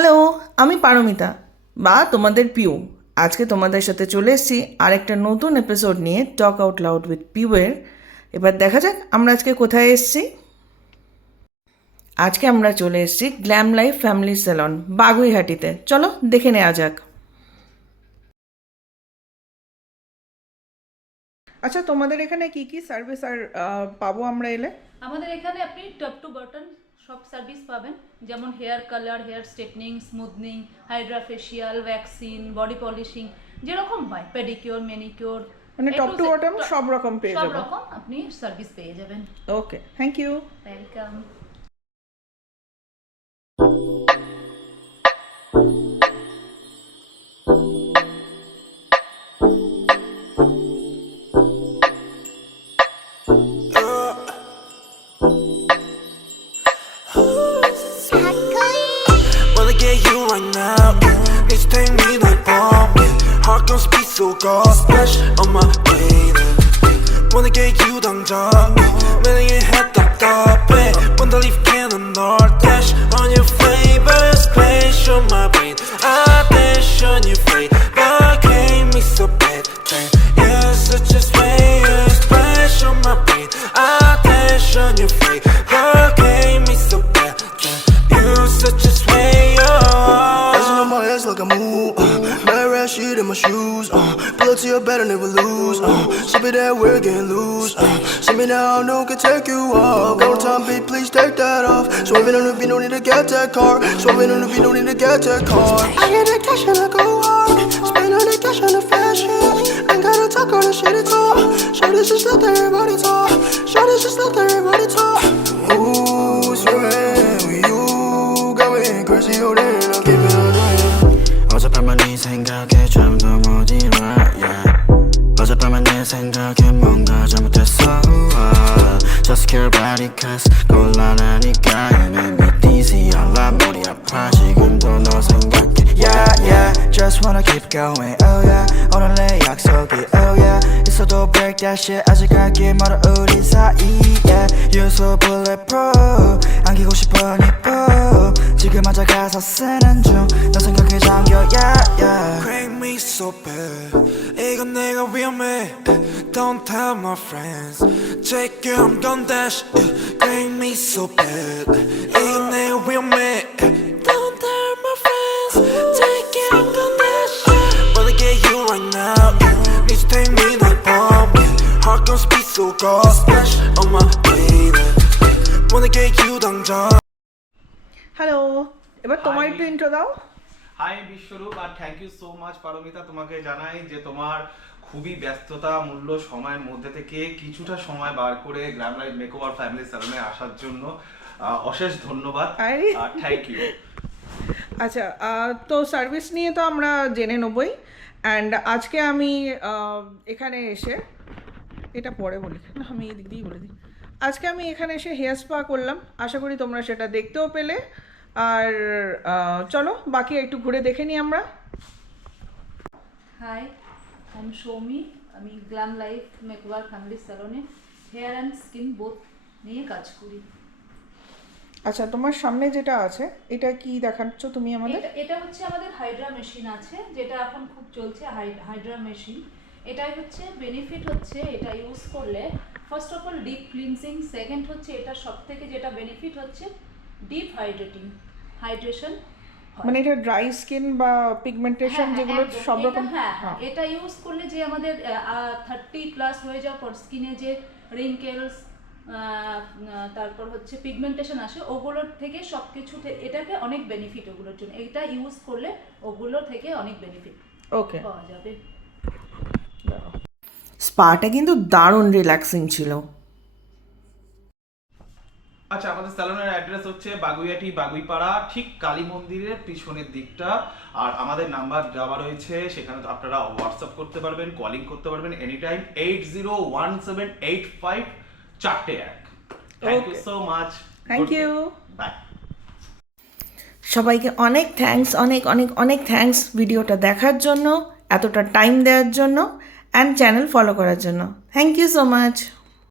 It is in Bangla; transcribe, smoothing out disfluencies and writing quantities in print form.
হ্যালো, আমি পারমিতা বা তোমাদের পিউ। আজকে তোমাদের সাথে চলে এসেছি আরেকটা নতুন এপিসোড নিয়ে, টক আউট লাউড উইথ পিউয়ের। এবার দেখা যাক আমরা আজকে কোথায় এসেছি। আজকে আমরা চলে এসেছি গ্ল্যাম লাইফ ফ্যামিলি স্যালন বাগুইহাটিতে। চলো দেখে নেওয়া যাক। আচ্ছা, তোমাদের এখানে কি কি সার্ভিস আর পাবো আমরা এলে? আমাদের এখানে আপনি টপ টু বটম সব সার্ভিস পাবেন, যেমন hair colour, hair straightening, smoothing, hydra facial, vaccine, body polishing, যেরকম হয়, পেডিকিওর, ম্যানিকিওর, মানে টপ টু বটম সব রকম পেয়ে সব যাবো? রকম আপনি সার্ভিস পেয়ে যাবেন। Okay, thank you. Welcome. Wanna get you right now. It's take me like bomb. Heart gon' speed so God splash on my plate. Wanna get you 당장. 매일 답답해. Wanna leave cannon or dash on your flavor. Splash on my brain. I dash on your face. But can't me so bad. You're such a swayer. Splash on my brain. I dash on your face. But can't me so bad. You're such a swayer. Dancing on my ass like a move. Mad rat shit in my shoes. Pull up to your bed and never lose. Sip it that we're getting loose. See me now, no can take you off. Got no time, babe, please take that off. Swerving on the beat, no need to get that car. Swerving on the beat, no need to get that car. I get that cash and I go hard. Spend all that cash on the fashion. Ain't gotta talk all the shit at all. Shorties just let everybody talk. Shorties just let everybody talk. Ooh, swerving with you. Got me crazy, oh damn, I'll keep it on the 어젯밤만 네 생각에 잠도 못 일어 yeah. 어젯밤만 내 생각에 뭔가 잘못했어 Just care about it cause 곤란하니까 You make me dizzy 알아 머리 아파 지금도 너 생각해 Yeah yeah Just wanna keep going oh yeah 오늘 내 약속이 oh yeah 있어도 break that shit 아직 갈 길 멀어 우리 사이에 You're so bulletproof 안기고 싶어 니뽀 지금 앉아 가사 쓰는 중너 생각에 잠겨 yeah yeah Crank me so bad 이건 내가 위험해 Don't tell my friends Take you I'm gon' dash Crank me so bad 이건 내가 위험해 Don't tell my friends Take you I'm gon' dash Wanna get you right now Need to take me like bomb Heart gon' speed so God Splash on my baby Wanna get you 당장 hello, এবার তোমার একটু ইন্ট্রো দাও। হাই বিশ্বরূপ, আর thank you so much Paramita. তোমাকে জানাই যে তোমার খুবই ব্যস্ততা মূল্য সময়ের মধ্যে থেকে কিছুটা সময় বার করে গ্ল্যাম লাইফ মেকওভার ফ্যামিলি স্যালনে আসার জন্য অশেষ ধন্যবাদ আর থ্যাংক ইউ। আচ্ছা, তো সার্ভিস নিয়ে তো আমরা জেনে নেবই। অ্যান্ড আজকে আমি এখানে এসে এটা পরে বলি না, আমি এই দিক দিয়েই বলে দিই। আজকে আমি এখানে এসে হেয়ার স্পা করলাম, আশা করি তোমরা সেটা দেখতেও পেলে। আর চলো বাকি একটু ঘুরে দেখে নিই আমরা। হাই, আমি সৌমি। আমি গ্ল্যাম লাইফ মেকওভার ফ্যামিলি স্যালনে হেয়ার অ্যান্ড স্কিন বোথ নিয়ে কাজ করি। আচ্ছা, তোমার সামনে যেটা আছে এটা কি দেখাচ্ছ তুমি আমাদের? এটা হচ্ছে আমাদের হাইড্রা মেশিন আছে, যেটা এখন খুব চলছে হাইড্রা মেশিন। এটাই হচ্ছে বেনিফিট, হচ্ছে এটা ইউজ করলে first of all deep cleansing, second হচ্ছে এটা সবথেকে যেটা বেনিফিট হচ্ছে ডিপ হাইড্রেশন। মানে এটা ড্রাই স্কিন বা পিগমেন্টেশন যেগুলো সব রকম। হ্যাঁ, এটা ইউজ করলে যে আমাদের 30+ হয়ে যাওয়ার পর স্কিনে যে রিঙ্কেলস তারপর হচ্ছে পিগমেন্টেশন আসে, ওগুলোর থেকে সব কিছু এটাকে অনেক বেনিফিট ওগুলোর জন্য। এটা ইউজ করলে ওগুলোর থেকে অনেক বেনিফিট ওকে পাওয়া যাবে। স্পাটা কিন্তু দারুণ রিল্যাক্সিং ছিল। আচ্ছা, আমাদের স্যালনের অ্যাড্রেস হচ্ছে বাগুইহাটি বাগুইপাড়া, ঠিক কালী মন্দিরের পিছনের দিকটা। আর আমাদের নাম্বার দেওয়া রয়েছে, সেখানে আপনারা হোয়াটসঅ্যাপ করতে পারবেন, কলিং করতে পারবেন any time 80178541। Thank you so much. Thank you. Bye. সবাইকে অনেক থ্যাঙ্কস, অনেক অনেক অনেক থ্যাঙ্কস ভিডিওটা দেখার জন্য, এতটা টাইম দেওয়ার জন্য, অ্যান্ড চ্যানেল ফলো করার জন্য। Thank you so much.